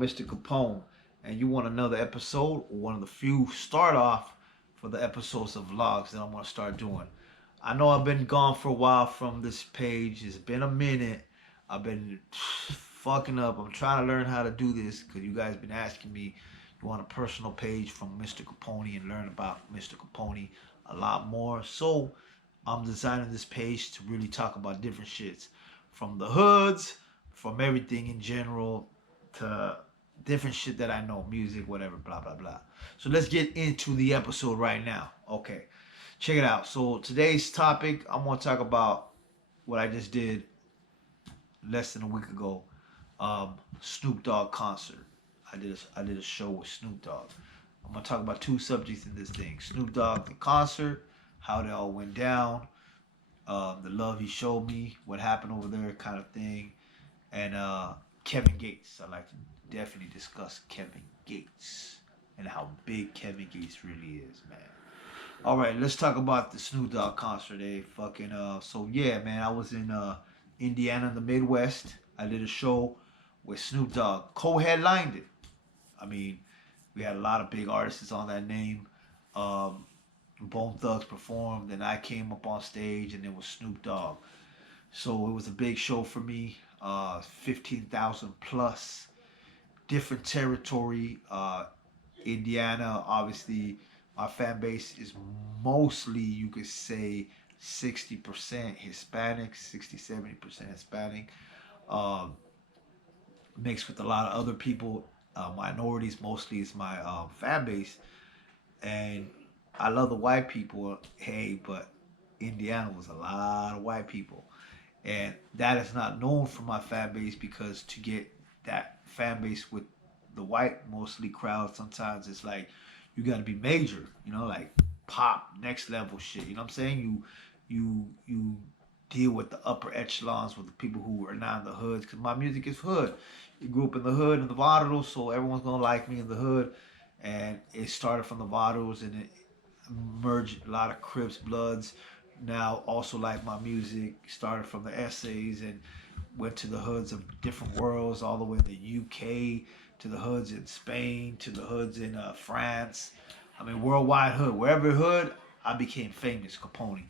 Mr. Capone, and you want another episode or one of the few start off for the episodes of vlogs that I'm gonna start doing. I know I've been gone for a while from this page. It's been a minute. I've been fucking up. I'm trying to learn how to do this because you guys been asking me. You want a personal page from Mr. Capone and learn about Mr. Capone a lot more. So I'm designing this page to really talk about different shits from the hoods, from everything in general to different shit that I know, music, whatever, blah, blah, blah. So let's get into the episode right now. Okay, check it out. So today's topic, I'm going to talk about what I just did less than a week ago. Snoop Dogg concert. I did a show with Snoop Dogg. I'm gonna talk about two subjects in this thing: Snoop Dogg, the concert, how they all went down, the love he showed me, what happened over there, kind of thing, and Kevin Gates. I'd like to definitely discuss Kevin Gates and how big Kevin Gates really is, man. All right, let's talk about the Snoop Dogg concert. So yeah, man, I was in Indiana, in the Midwest. I did a show with Snoop Dogg, co-headlined it. I mean, we had a lot of big artists on that name. Um, Bone Thugs performed, and I came up on stage, and it was Snoop Dogg. So it was a big show for me. 15,000 plus, different territory. Indiana, obviously, my fan base is mostly, you could say, 60% Hispanic, 60-70% Hispanic. Um, Mixed with a lot of other people, minorities mostly is my fan base, and I love the white people. Hey, but Indiana was a lot of white people, and that is not known for my fan base because to get that fan base with the white mostly crowd, sometimes it's like you got to be major, like pop next level shit. You know what I'm saying? You deal with the upper echelons with the people who are not in the hoods because my music is hood. You grew up in the hood in the Vados, so everyone's gonna like me in the hood. And it started from the Vados and it merged a lot of Crips, Bloods. Now also like my music started from the essays and went to the hoods of different worlds, all the way in the UK, to the hoods in Spain, to the hoods in France. I mean, worldwide hood. Wherever hood, I became famous, Capone.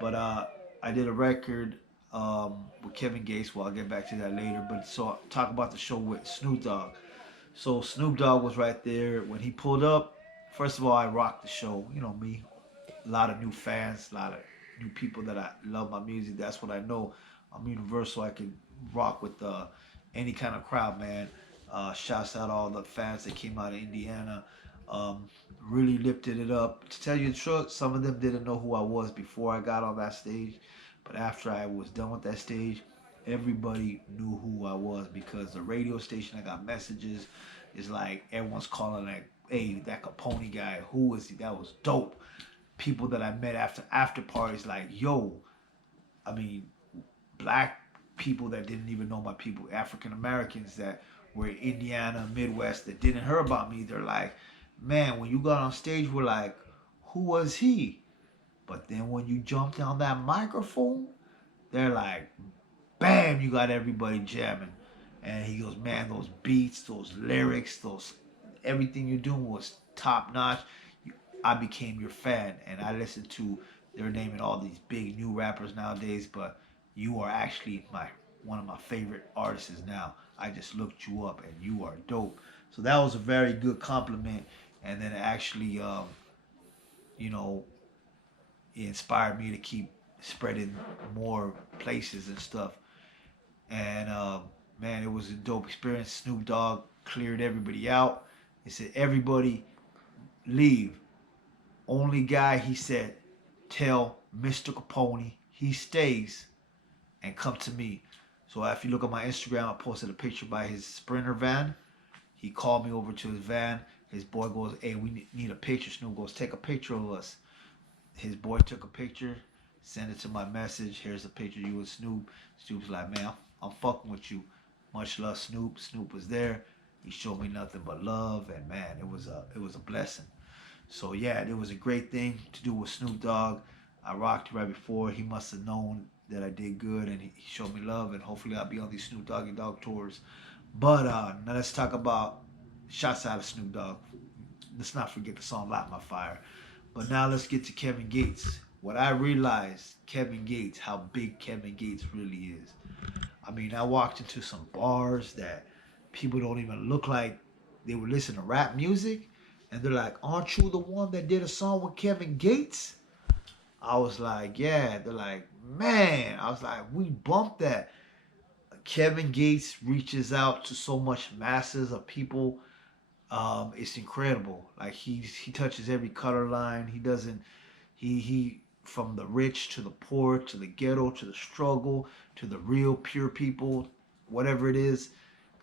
But I did a record with Kevin Gates. Well, I'll get back to that later. But so talk about the show with Snoop Dogg. So Snoop Dogg was right there when he pulled up. First of all, I rocked the show. You know me, a lot of new fans, a lot of new people that I love my music. That's what I know. I'm universal. I can rock with any kind of crowd, man. Shouts out all the fans that came out of Indiana. Really lifted it up. To tell you the truth, some of them didn't know who I was before I got on that stage, but after I was done with that stage, everybody knew who I was because the radio station, I got messages. It's like everyone's calling like, "Hey, that Capone guy, who is he? That was dope." People that I met after parties, like, "Yo," I mean, black people that didn't even know my people, African Americans that were in Indiana, Midwest that didn't hear about me. They're like, "Man, when you got on stage, we're like, who was he?" But then when you jumped on that microphone, they're like, bam, you got everybody jamming. And he goes, "Man, those beats, those lyrics, those everything you're doing was top notch." I became your fan, and I listened to. They're naming all these big new rappers nowadays, but you are actually my one of my favorite artists now. I just looked you up, and you are dope. So that was a very good compliment, and then actually, you know, it inspired me to keep spreading more places and stuff. And man, it was a dope experience. Snoop Dogg cleared everybody out. He said, "Everybody leave." Only guy, he said, tell Mr. Capone he stays and come to me. So if you look at my Instagram, I posted a picture by his Sprinter van. He called me over to his van. His boy goes, "Hey, we need a picture." Snoop goes, "Take a picture of us." His boy took a picture, sent it to my message. "Here's a picture of you and Snoop." Snoop's like, "Man, I'm fucking with you." Much love, Snoop. Snoop was there. He showed me nothing but love, and man, it was a blessing. So yeah, it was a great thing to do with Snoop Dogg. I rocked right before. He must have known that I did good, and he showed me love. And hopefully, I'll be on these Snoop Doggy Dogg tours But now let's talk about shots out of Snoop Dogg. Let's not forget the song "Light My Fire." But now let's get to Kevin Gates. What I realized, Kevin Gates, how big Kevin Gates really is. I mean, I walked into some bars that people don't even look like they would listen to rap music, and they're like, "Aren't you the one that did a song with Kevin Gates?" I was like, "Yeah." They're like, "Man," I was like, "We bumped that." Kevin Gates reaches out to so much masses of people. It's incredible. Like he touches every color line. He doesn't. He from the rich to the poor to the ghetto to the struggle to the real pure people, whatever it is.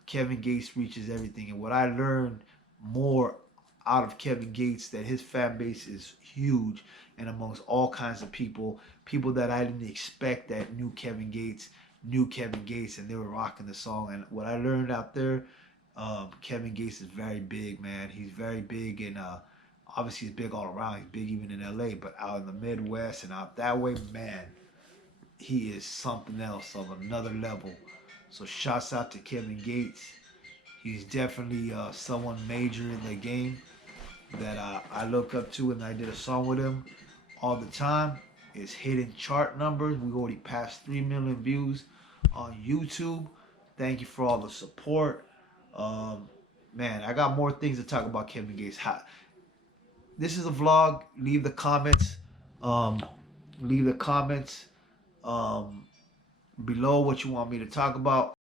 Kevin Gates reaches everything. And what I learned more out of Kevin Gates, that his fan base is huge and amongst all kinds of people, people that I didn't expect that knew Kevin Gates, and they were rocking the song. And what I learned out there, Kevin Gates is very big, man. He's very big, and obviously he's big all around. He's big even in LA, but out in the Midwest and out that way, man, he is something else of another level. So shouts out to Kevin Gates. He's definitely someone major in the game that I look up to, and I did a song with him all the time. It's hitting chart numbers. We already passed 3 million views on YouTube. Thank you for all the support. Um, Man, I got more things to talk about Kevin Gates. This is a vlog. Leave the comments. Um, leave the comments um, below what you want me to talk about.